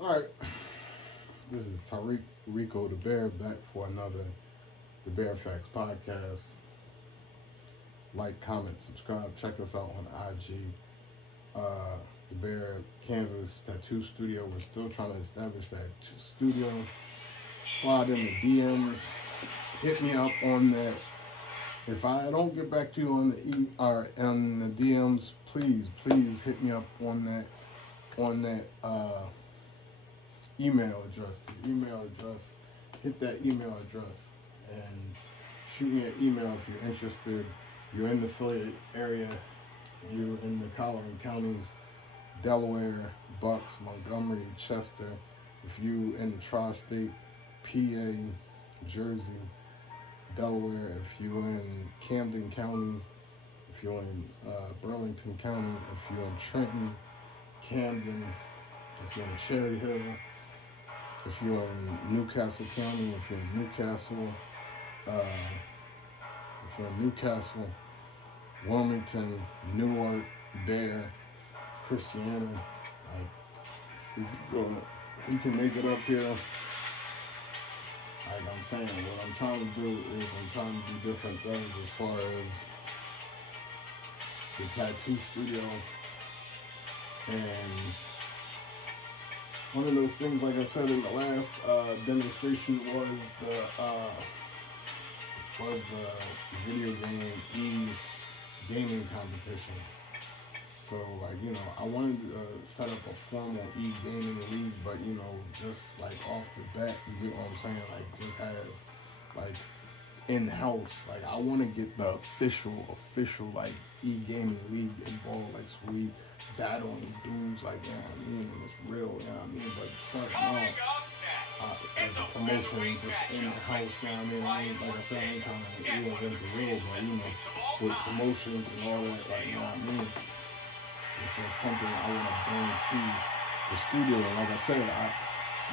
All right, this is Tariq Rico DaBear back for another DaBear Facts podcast. Like, comment, subscribe. Check us out on IG. DaBear Canvas Tattoo Studio. We're still trying to establish that studio. Slide in the DMs. Hit me up on that. If I don't get back to you on the DMs, please hit me up on that email address. The email address. Hit that email address and shoot me an email if you're interested. You're in the Philly area. You're in the Colleran counties, Delaware, Bucks, Montgomery, Chester. If you in the tri-state, PA, Jersey, Delaware, if you're in Camden County, if you're in Burlington County, if you're in Trenton, Camden, if you're in Cherry Hill, if you're in Newcastle County, if you're in Newcastle, Wilmington, Newark, Bear, Christiana, you can make it up here. Like I'm saying, what I'm trying to do is I'm trying to do different things as far as the tattoo studio. And one of those things, like I said in the last demonstration, was the video game gaming competition. So, like, you know, I wanted to set up a formal gaming league, but, you know, just like off the bat, you get what I'm saying? Like, just have, like, in-house. Like, I want to get the official, like, gaming league involved. Like, so we battling dudes, like, you know what I mean? And it's real, you know what I mean? But starting off as a promotion, just in-house, you know what I mean? Like I said, I ain't trying to reinvent the wheel, but, you know, with promotions and all that, like, you know what I mean? This is something I want to bring to the studio. And like I said,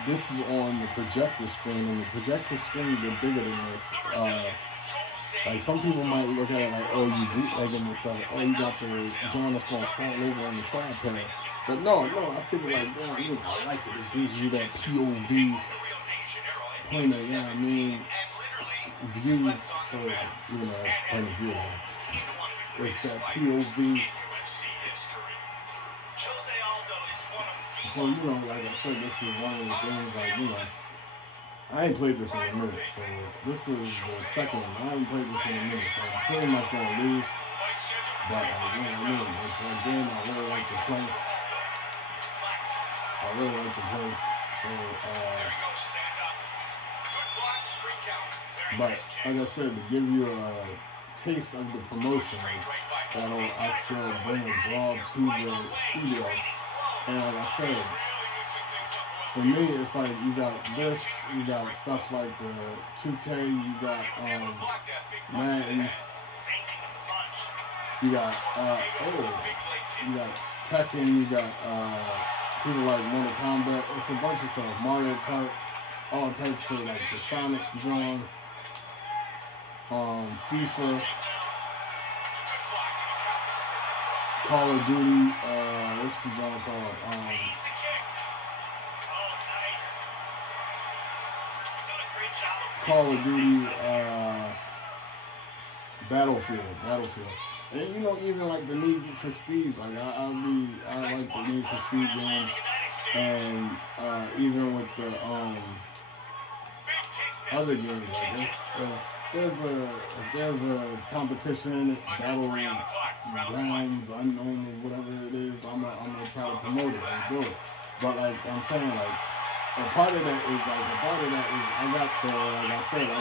this is on the projector screen, and the projector screen is bigger than this. Like, some people might look at it like, oh, you bootlegging and stuff. Oh, you got the joint that's going to fall over on the tripod. But no, I figure, like, you know, I like it. It gives you that POV point of, you know what I mean, view. So, you know, that's point of view. Like, it's that POV. So, you know, like I said, this is one of the things, like, you know, I ain't played this in a minute. So, this is the second one. I ain't played this in a minute. So, I'm pretty much going to lose. But, you know what I mean? It's a game I really like to play. But, like I said, to give you a taste of the promotion, that'll, I feel, bring a draw to the studio. And like I said, for me, it's like you got this, you got stuff like the 2K, you got Madden, you got you got Tekken, you got people like Mortal Kombat. It's a bunch of stuff. Mario Kart, all types of, like the Sonic drawing, FIFA, Call of Duty, what's the genre called? Call of Duty, Battlefield. And, you know, even like the Need for Speeds, like I like the Need for Speed games. And even with the other games, like if there's a competition, battle grounds, unknown, or whatever it is, I'm gonna try to promote it and do it. But like I'm saying, like a part of that is I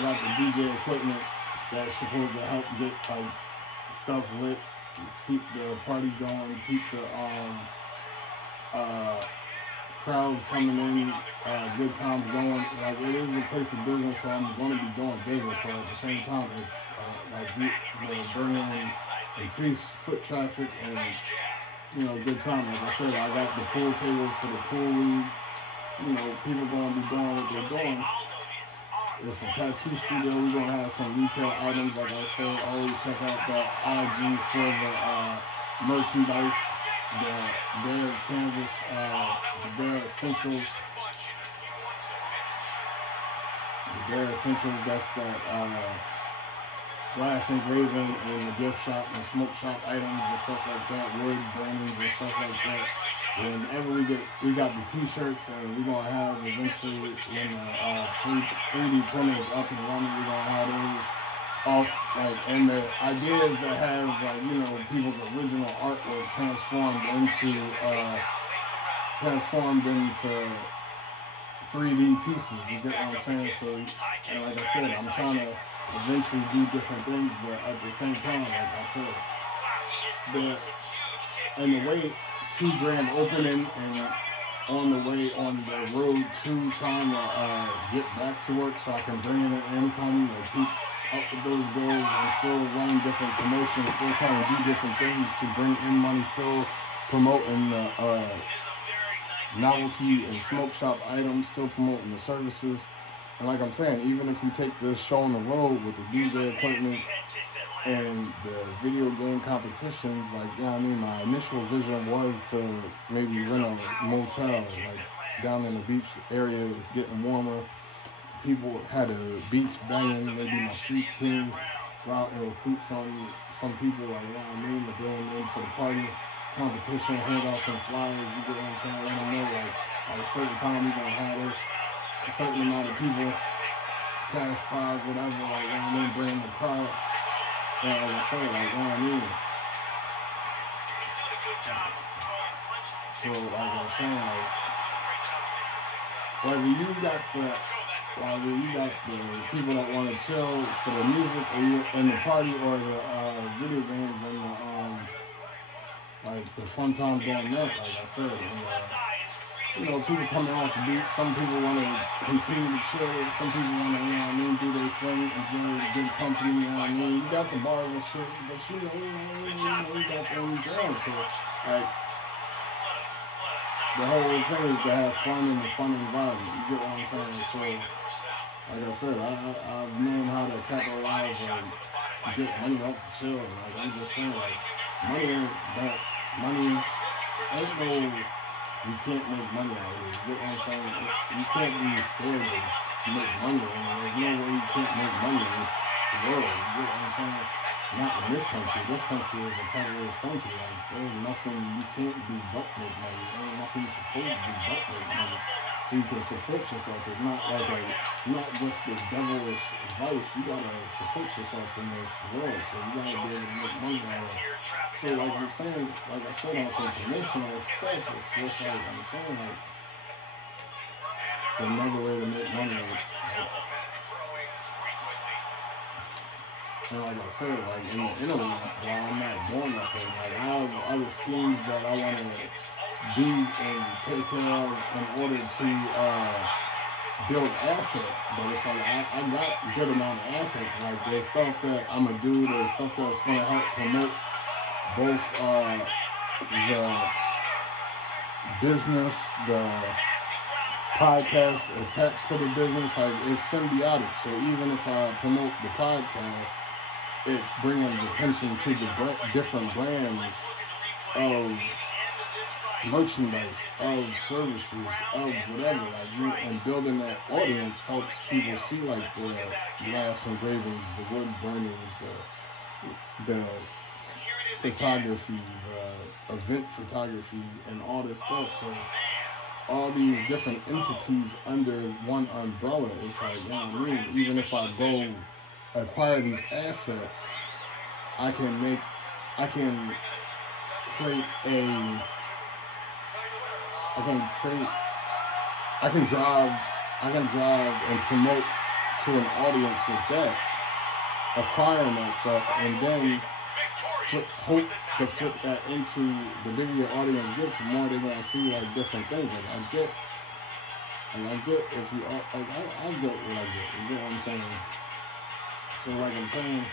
got the DJ equipment that's supposed to help get like stuff lit, keep the party going, keep the crowds coming in, good times going. Like, it is a place of business, so I'm going to be doing business, but at the same time, it's like bring in increased foot traffic and, you know, good time. Like I said, I got the pool tables for the pool league. You know, people going to be doing what they're doing. It's a tattoo studio. We're going to have some retail items. Like I said, always check out the IG for the merchandise, the DaBear Canvas, the DaBear Essentials, DaBear Essentials, that's that glass engraving in the gift shop and smoke shop items and stuff like that, wood brandings and stuff like that. Whenever we got the t-shirts, and we're gonna have eventually when the 3D printers up and running, we're gonna have those off, like, and the idea is to have, like, you know, people's original artwork transformed into 3D pieces. You get what I'm saying? So, and like I said, I'm trying to eventually do different things, but at the same time, like I said, the way to grand opening and on the way on the road to trying to get back to work so I can bring in an income to keep up with those goals and still running different promotions, still trying to do different things to bring in money, still promoting the novelty and smoke shop items, still promoting the services. And like I'm saying, even if you take this show on the road with the DJ equipment and the video game competitions, like, you know what I mean, my initial vision was to maybe rent a motel, like down in the beach area. It's getting warmer. People had a beach banging, maybe my street team go out and recruit some people, like, you know what I mean, to bring them in for the party competition, hand out some flyers, you get what I'm saying? Let them know, like, at a certain time we're gonna have this, a certain amount of people, cash prize, whatever, like, you know what I mean, bring the crowd. And like I said, like, you know what I mean? So, like I'm saying, like, whether you got the people that want to chill for the music, or you in the party, or the video games and the like the fun times going nuts, like I said, and, you know, people coming off the beach. Some people want to continue to chill. Some people want to, you know what I mean, do their thing, enjoy the good company, you know what I mean. You got the bars and shit, but you know, you got them down. So, like, the whole thing is to have fun in a fun environment. You get what I'm saying? So, like I said, I've known how to capitalize and get money off the chill. Like, I'm just saying, like, money ain't no, you can't make money out of it. You get what I'm saying? You can't be scared to make money. There's no way you can't make money in this world. You get what I'm saying? Not in this country. This country is a capitalist country. Like, there's nothing you can't do but make money. There's nothing you're supposed to do but make money. So you can support yourself. It's not like not just this devilish vice. You gotta support yourself in this world. So you gotta be able to make money out of it. So like I'm saying, like I said on some promotional stuff, it's just like I'm saying, like, it's another way to make money. And like I said, like in the interim, while I'm not doing nothing, like I have other schemes that I want to do and take care of in order to build assets. But it's like I got a good amount of assets. Like there's stuff that I'm gonna do. There's stuff that's gonna help promote both the business, the podcast attached to the business. Like it's symbiotic. So even if I promote the podcast, it's bringing attention to the different brands of merchandise, of services, of whatever, like, and building that audience helps people see, like, the glass engravings, the wood burnings, the photography, the event photography, and all this stuff. So all these different entities under one umbrella, it's like, you know what I mean? Even if I go acquire these assets, I can drive and promote to an audience with that, acquiring that stuff, and then hope to flip that into the bigger your audience gets, the more they're gonna see like different things. Like I get if you like I get what I get. You know what I'm saying? So like I'm saying,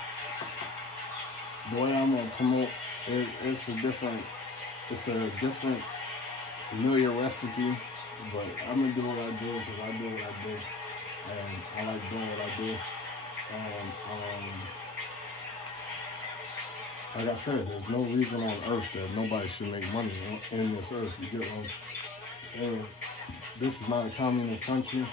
the way I'm gonna promote it's a different familiar recipe, but I'm gonna do what I do because I do what I do, and I like doing what I do. And like I said, there's no reason on earth that nobody should make money in this earth. You get what I'm saying? This is not a communist country.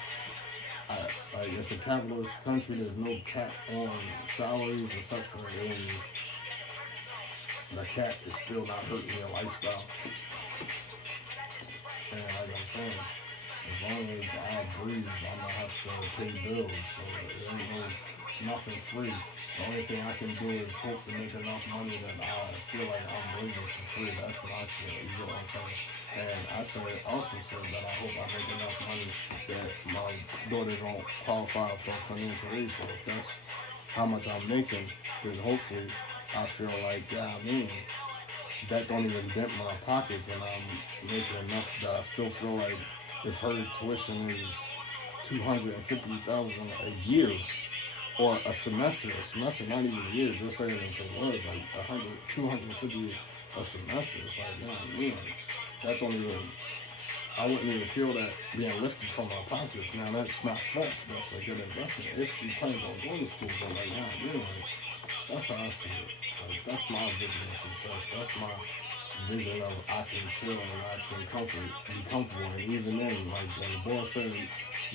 like it's a capitalist country. There's no cap on salaries except for when the cap is still not hurting your lifestyle. And like I'm saying, as long as I breathe, I'm gonna have to pay bills. So there ain't nothing free. The only thing I can do is hope to make enough money that I feel like I'm living for free. That's what I said. You get what I'm saying? And I also said that I hope I make enough money that my daughter don't qualify for financial aid. So if that's how much I'm making, then hopefully I feel like, yeah, I mean, that don't even dent my pockets, and I'm making enough that I still feel like if her tuition is $250,000 a year or a semester, not even a year, just saying if it was like $250 a semester, it's like, yeah, I mean, that don't even, I wouldn't even feel that being lifted from my pockets. Now that's not fast, that's a good investment if she plans on going to school, but like, yeah, I mean, like, that's how I see it. Like, that's my vision of success. That's my vision of I can chill and I can be comfortable. And even then, like when the boy said,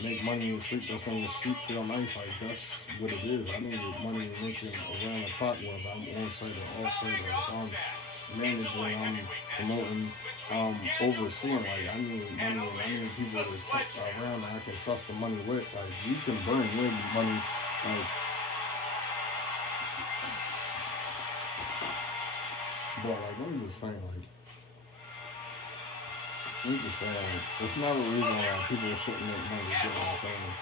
make money in your sleep, that's when your sleep feel nice. Like that's what it is. I need money to make it around the clock, whether I'm on site or off site, or if I'm managing, I'm promoting, overseeing. Like I need money, and I need people to check around that I can trust the money with. Like you can burn your money, like. But like, I'm just saying, it's not a reason why people shouldn't make money. You get what I'm saying?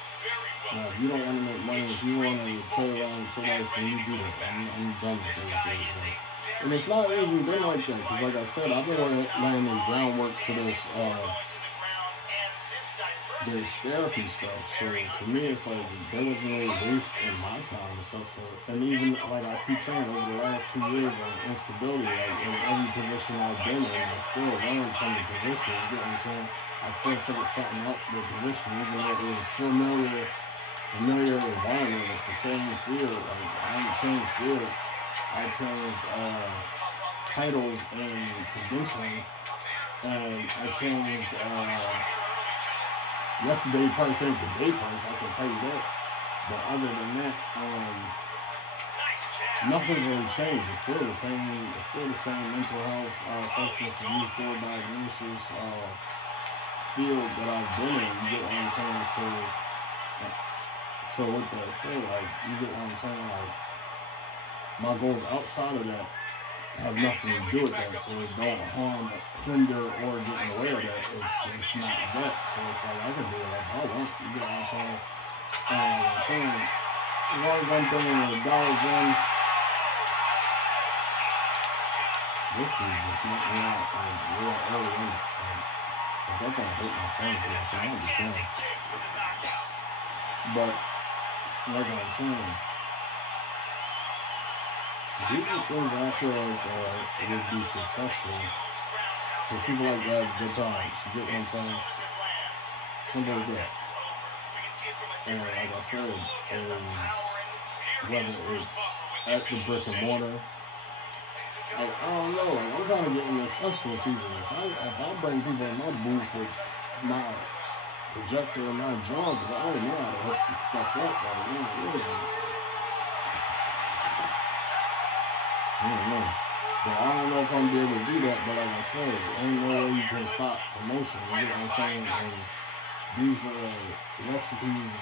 Now, if you don't want to make money, if you want to play around with your life, then you do that. I'm done with those things. And it's not even been like that, because like I said, I've been laying the groundwork for this therapy stuff. So for me, it's like there was no waste in my time except for, and even like I keep saying, over the last 2 years of instability, like in every position I've been in, I still learned from the position. You get what I'm saying? I still took something up the position, even though it was familiar environment. It's the same field. Like I ain't changed field. I changed titles and credentialing, and I changed. Yesterday price ain't today price, I can tell you that. But other than that, nothing really changed. It's still the same. It's still the same mental health, substance abuse, field diagnosis field that I've been in. You get what I'm saying? So with that said, like you get what I'm saying? Like my goals outside of that have nothing to do with that, so it don't harm, hinder, or get in the way of that. It's not that. So it's like I can do whatever I want. You get what I'm saying? I'm saying, as long as I'm bringing the dollars in, this dude's just not real early in it. Like, they're gonna hate my friends here, so I don't be caring. But like I'm saying, these are things that I feel like would be successful. So people like that have good times. You get what I'm saying? Simple as that. And like I said, whether it's at the brick and mortar, like I don't know, like I'm trying to get in this festival season. If I bring people in my booth with my projector and my drum, because I already know how to hook this stuff up, like I don't know. But I don't know if I'm going to be able to do that, but like I said, ain't no way you can stop promotion, you get what I'm saying? And these recipes,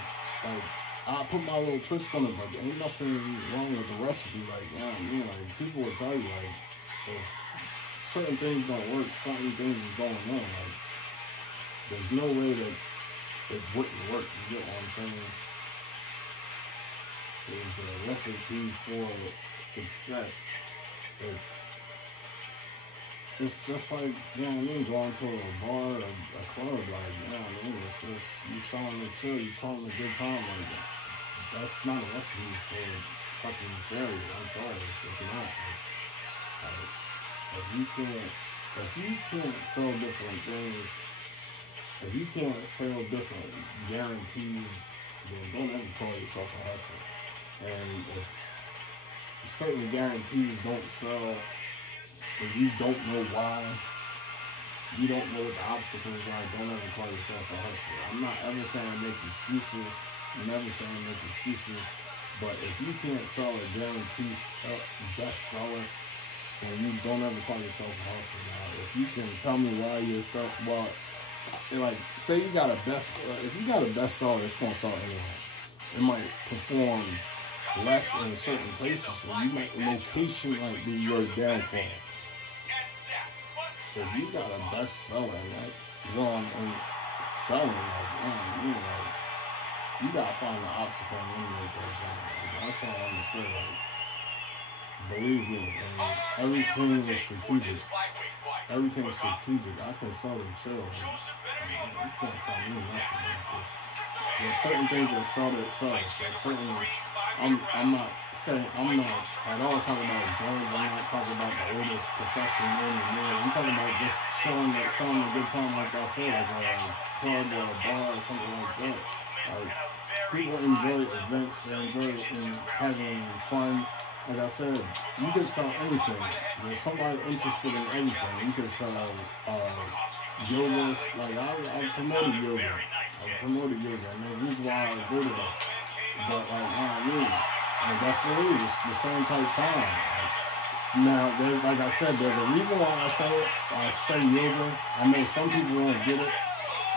like, I put my little twist on it, but there ain't nothing wrong with the recipe, like, you know what I mean? Like, people will tell you, like, if certain things don't work, certain things is going on, like, there's no way that it wouldn't work, you get what I'm saying? There's a recipe for success. It's just like, you know what I mean, going to a bar, a club, like, you know what I mean, it's just, you selling the chill, you selling a good time, like, that's not a recipe for fucking failure, I'm sorry, it's not. Like, if you can't sell different things, if you can't sell different guarantees, then don't ever call yourself a hustler. And if certain guarantees don't sell, and you don't know why, you don't know what the obstacles are, don't ever call yourself a hustler. I'm not ever saying make excuses Never saying make excuses. But if you can't sell a guaranteed bestseller, then you don't ever call yourself a hustler. Now, if you can tell me why you're stuck, well, like, say you got a if you got a bestseller, it's gonna sell anyway. It might perform less in certain places, so location might be your downfall. If you got a bestseller in that zone and selling, like, man, you gotta find an obstacle and eliminate that zone. Like, that's all I'm gonna say. Like, believe me, everything is strategic. Everything is strategic. I can sell and chill. You can't tell me nothing like this. There's certain things that sell themselves. I'm not at all talking about drugs. I'm not talking about the oldest profession in the world. I'm talking about just selling a good time, like I said, like a club or a bar or something like that. Like, people enjoy events, they enjoy having fun. Like I said, you can sell anything. There's somebody interested in anything. You can sell yoga. Like, I promoted yoga. And there's a reason why I go to that. But, like, and that's what it is. It's the same type of time. Now, like I said, there's a reason why I say yoga. I know some people won't get it,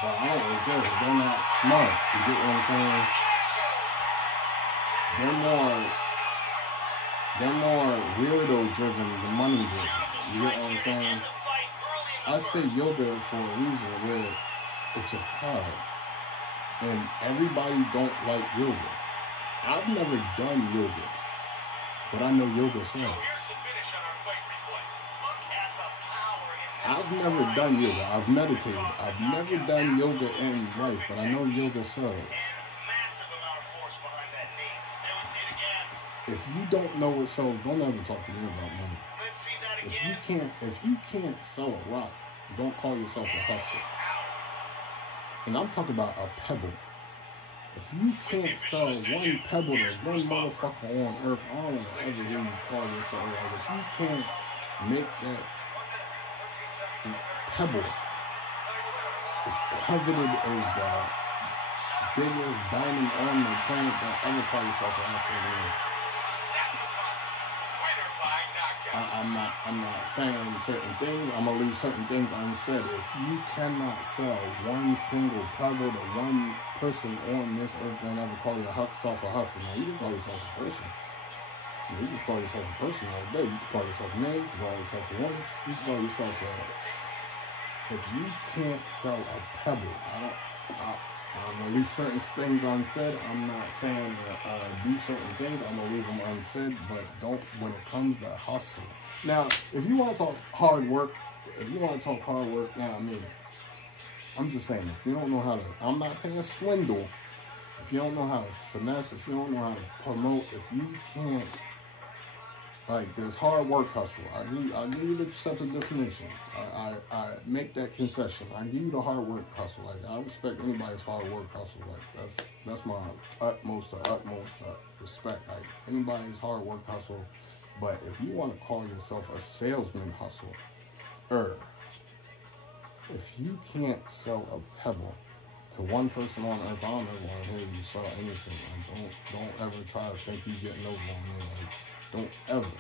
but I don't really care. They're not smart. You get what I'm saying? They're more weirdo-driven than money-driven. You get what I'm saying? I say yoga for a reason where it's a crowd. And everybody don't like yoga. I've never done yoga, but I know yoga sells. I've never done yoga. I've meditated. I've never done yoga in life, but I know yoga sells. If you don't know what sells, don't ever talk to me about money. If you can't sell a rock, don't call yourself a hustler. And I'm talking about a pebble. If you can't sell one pebble to one motherfucker on earth, I don't want to ever hear you call yourself like, if you can't make that pebble as coveted as the biggest diamond on the planet, don't ever call yourself a hustler. I'm not saying certain things. I'm gonna leave certain things unsaid. If you cannot sell one single pebble to one person on this earth, don't ever call yourself a hustler. Now, you can call yourself a person. You can call yourself a person all day. You can call yourself a man. You can call yourself a woman. You can call yourself a. If you can't sell a pebble, I'm gonna leave certain things unsaid. I'm not saying do certain things. I'm gonna leave them unsaid, but don't when it comes to hustle. Now, if you want to talk hard work, now, I'm just saying, if you don't know how to, I'm not saying swindle. If you don't know how to finesse, if you don't know how to promote, if you can't, like, there's hard work hustle. I'll give you the separate definitions. I make that concession. I give you the hard work hustle. Like, I respect anybody's hard work hustle. Like, that's my utmost respect. Like, anybody's hard work hustle. But if you want to call yourself a salesman hustle, if you can't sell a pebble to one person on earth, I don't ever want to hear you sell anything. Like, don't ever try to think you getting over on me. Like, don't ever.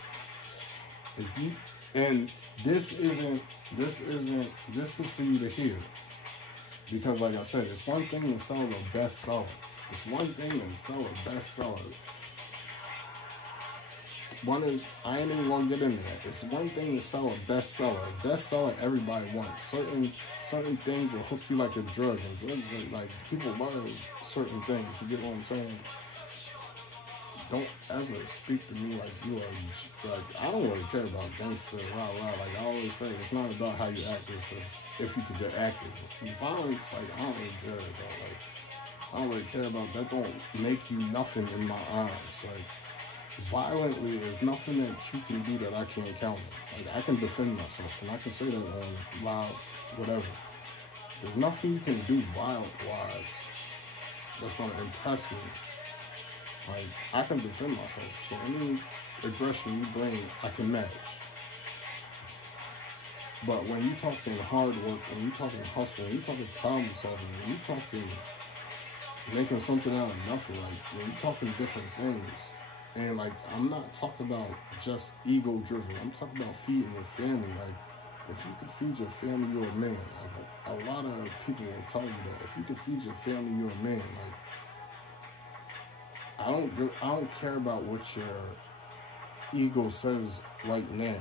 If you, and this is for you to hear. Because like I said, it's one thing to sell a bestseller. It's one thing to sell a bestseller. I ain't even gonna get into that. It's one thing to sell a bestseller. A bestseller everybody wants. Certain things will hook you like a drug, and drugs are like, people buy certain things. You get what I'm saying? Don't ever speak to me like you are, like, I don't really care about gangster, rah. Like I always say, it's not about how you act, it's just if you could get active. Violence, like, I don't really care about, like, I don't really care about that. Don't make you nothing in my eyes. Like, violently, there's nothing that you can do that I can't counter. Like, I can defend myself, and I can say that on live, whatever. There's nothing you can do violent-wise that's going to impress me. Like, I can defend myself, so any aggression you bring, I can match. But when you talking hard work, when you talking hustle, when you talking problem solving, when you talking making something out of nothing. Like, when you're talking different things, and like, I'm not talking about just ego driven. I'm talking about feeding your family. Like, if you can feed your family, you're a man. Like, a lot of people will tell you that if you can feed your family, you're a man. Like, I don't care about what your ego says right now.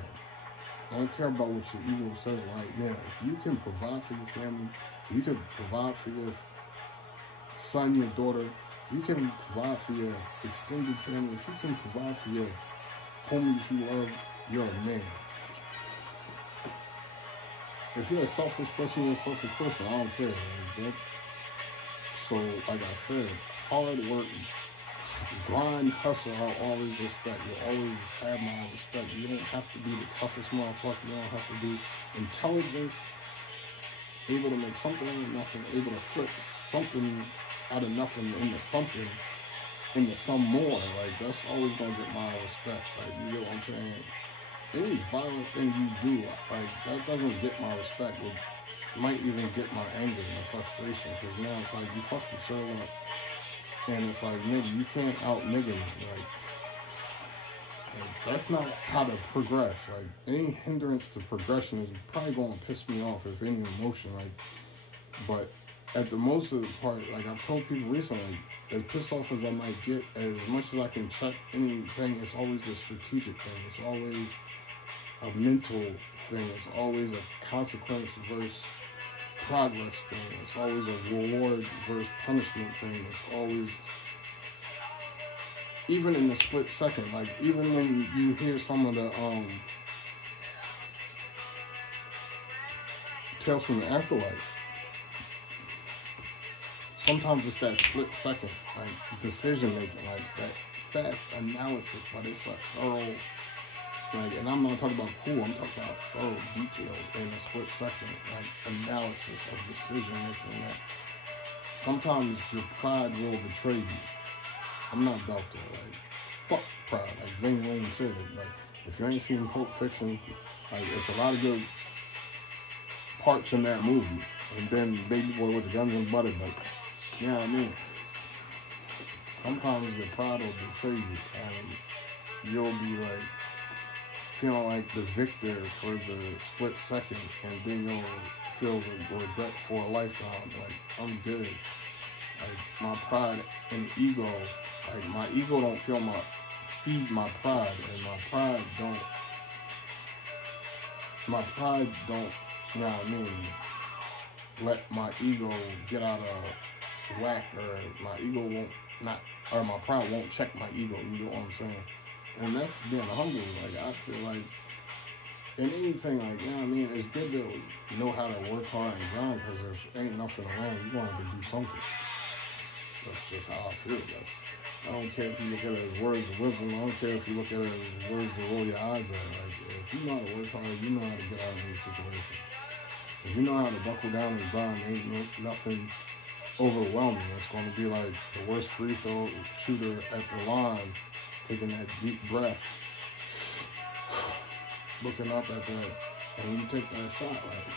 I don't care about what your ego says right now. If you can provide for your family, if you can provide for your son, your daughter, if you can provide for your extended family, if you can provide for your homies you love, you're a man. If you're a selfish person, you're a selfish person. I don't care. Right? So, like I said, hard work, grind, hustle, I'll always respect. You'll always have my respect. You don't have to be the toughest motherfucker. You don't have to be intelligent, able to make something out of nothing, able to flip something out of nothing into some more. Like, that's always gonna get my respect. Like, you get what I'm saying? Any violent thing you do, like, that doesn't get my respect. It might even get my anger, my frustration, because now it's like, you fucked yourself up. And it's like, nigga, you can't out-nigga me. Like, that's not how to progress. Like, any hindrance to progression is probably going to piss me off, if any emotion. Like, but at the most of the part, like, I've told people recently, as pissed off as I might get, as much as I can check anything, it's always a strategic thing. It's always a mental thing. It's always a consequence versus progress thing. It's always a reward versus punishment thing. It's always, even in the split second, like, even when you hear some of the Tales from the Afterlife, sometimes it's that split second, like, decision making, like that fast analysis, but it's a thorough, like, and I'm not talking about cool, I'm talking about thorough detail in a split second, like, analysis of decision making. That sometimes your pride will betray you. I'm not about that. Like, fuck pride. Like Ving Rhames said it. Like, if you ain't seen Pulp Fiction, like, it's a lot of good parts in that movie. And then Baby Boy with the Guns and Butter, but you know what I mean? Sometimes your pride will betray you, and you'll be like, feeling like the victor for the split second, and then you'll feel the regret for a lifetime. Like, I'm good. Like, my pride and ego, like, my ego don't feed my pride, and my pride don't, you know what I mean, let my ego get out of whack, or my ego or my pride won't check my ego, you know what I'm saying? And that's being humble. Like, I feel like in anything, like, you know what I mean, it's good to know how to work hard and grind, because there ain't nothing around. You're going to have to do something. That's just how I feel. I don't care if you look at it as words of wisdom. I don't care if you look at it as words to roll your eyes at. Like, if you know how to work hard, you know how to get out of any situation. If you know how to buckle down and grind, ain't nothing overwhelming. It's going to be like the worst free throw shooter at the line, taking that deep breath, looking up at that, and you take that shot. Like,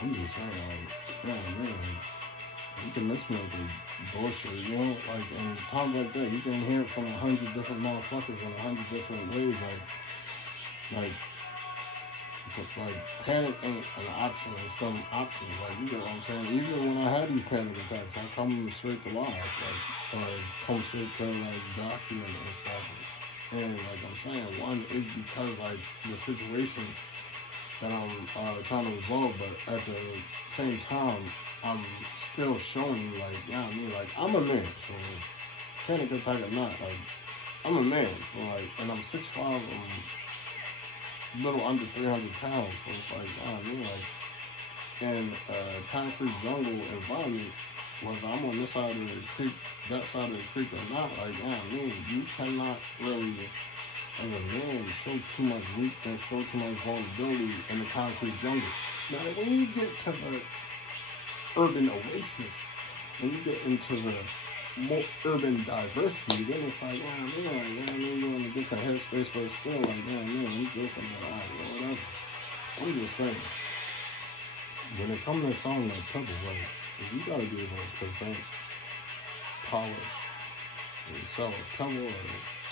I'm just saying, like, man, you can miss me with the bullshit, you know? Like, in times like that, you can hear it from 100 different motherfuckers in 100 different ways. Like, panic ain't an option, it's some options. Like, you know what I'm saying? Even when I had these panic attacks, I come straight to life, like, or come straight to, like, document and stuff. And, like I'm saying, one is because, like, the situation that I'm trying to resolve, but at the same time, I'm still showing, like, you know what I mean? Like, I'm a man, so panic attack or not, like, I'm a man, so, like, and I'm 6'5", I'm a little under 300 pounds, so it's like, you know what I mean? Like, in a concrete jungle environment, whether I'm on this side of the creek, that side of the creek or not, like, you know what I mean? You cannot really, as a man, show too much weakness, show too much vulnerability in the concrete jungle. Now, when you get to the urban oasis, when you get into the more urban diversity, then it's like, man, you're in a different headspace, but it's still like, man, I'm joking, whatever. I'm just saying, when it comes to a song like Pebble, like, you gotta be able to present, polish, and sell a pebble or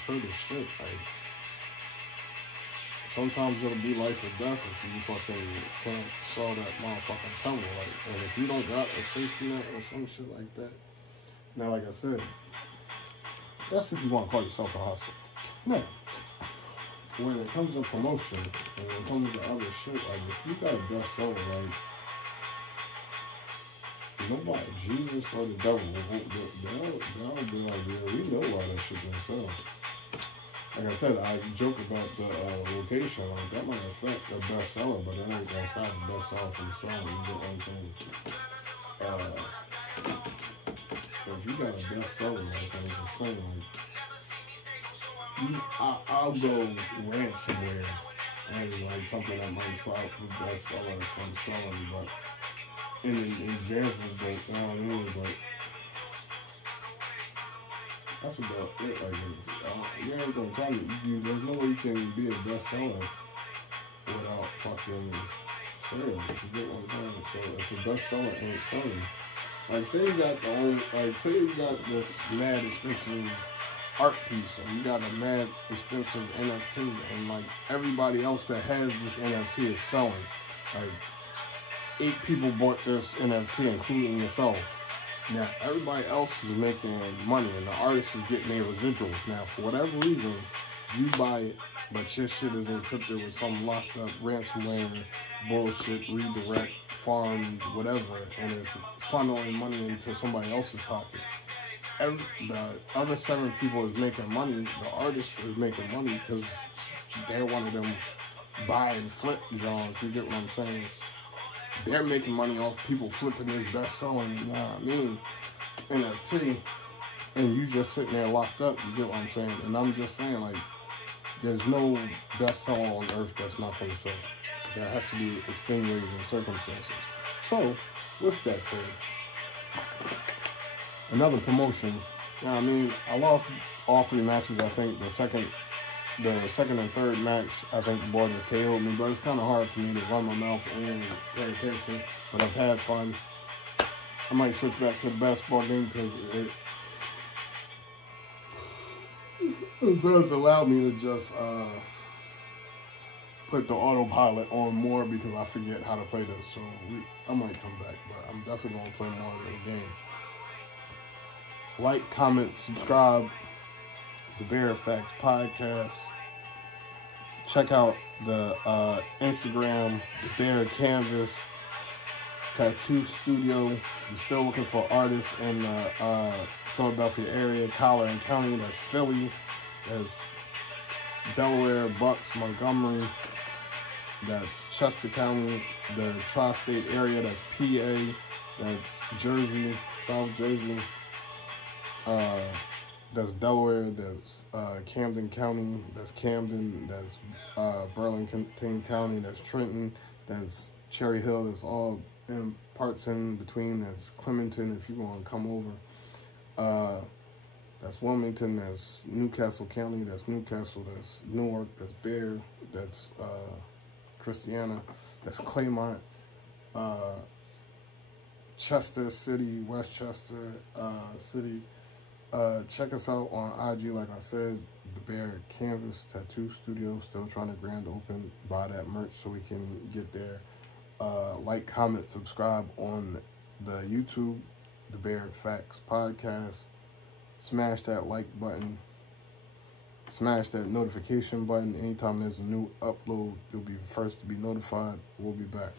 turtle shit. Like, sometimes it'll be life or death if you fucking can't sell that motherfucking pebble. Like, and if you don't got a safety net or some shit like that. Now, like I said, that's if you want to call yourself a hustler. Now, when it comes to promotion and when it comes to other shit, like if you got a bestseller, like nobody, Jesus or the devil, they'll be like, yeah, we know why that shit didn't sell. Like I said, I joke about the location, like that might affect the bestseller, but it ain't gonna stop the bestseller from selling. You get what I'm saying? If you got a bestseller, like I was just saying, like I'll go ransomware as like something that might stop the bestseller from selling, but in an example, but you know what I mean, but that's about it. Like, you ain't gonna call it. There's no way you can be a bestseller without fucking sales. You get what I'm saying? So if a bestseller ain't selling, like say you got the whole, like say you got this mad expensive art piece, or you got a mad expensive NFT, and like everybody else that has this NFT is selling. Like 8 people bought this NFT, including yourself. Now, everybody else is making money, and the artist is getting their residuals. Now, for whatever reason, you buy it, but your shit is encrypted with some locked up ransomware, bullshit, redirect, farm, whatever, and it's funneling money into somebody else's pocket. The other 7 people is making money. The artist is making money because they're one of them buy and flip genres. You get what I'm saying? They're making money off people flipping this best-selling, you know what I mean, NFT, and you just sitting there locked up, you get what I'm saying? And I'm just saying, like, there's no best-seller on earth that's not going to sell. There has to be extenuating circumstances. So, with that said, another promotion, you know what I mean, I lost all 3 matches. I think the second and third match, I think the boy just KO'd me, but it's kind of hard for me to run my mouth and pay attention, but I've had fun. I might switch back to the basketball game because it does allow me to just put the autopilot on more because I forget how to play this, so I might come back, but I'm definitely going to play more of the game. Like, comment, subscribe. DaBear Facts Podcast. Check out the Instagram, DaBear Canvas Tattoo Studio. You're still looking for artists in the Philadelphia area, Collier County. That's Philly. That's Delaware, Bucks, Montgomery. That's Chester County, the tri-state area. That's PA. That's Jersey, South Jersey. That's Delaware, that's Camden County, that's Camden, that's Burlington County, that's Trenton, that's Cherry Hill, that's all in parts in between, that's Clementon if you want to come over. That's Wilmington, that's Newcastle County, that's Newcastle, that's Newark, that's Bear, that's Christiana, that's Claymont, Chester City, Westchester City. Check us out on IG, like I said, DaBear Canvas Tattoo Studio. Still trying to grand open. Buy that merch so we can get there. Like, comment, subscribe on the YouTube, DaBear Facts Podcast. Smash that like button. Smash that notification button. Anytime there's a new upload, you'll be the first to be notified. We'll be back.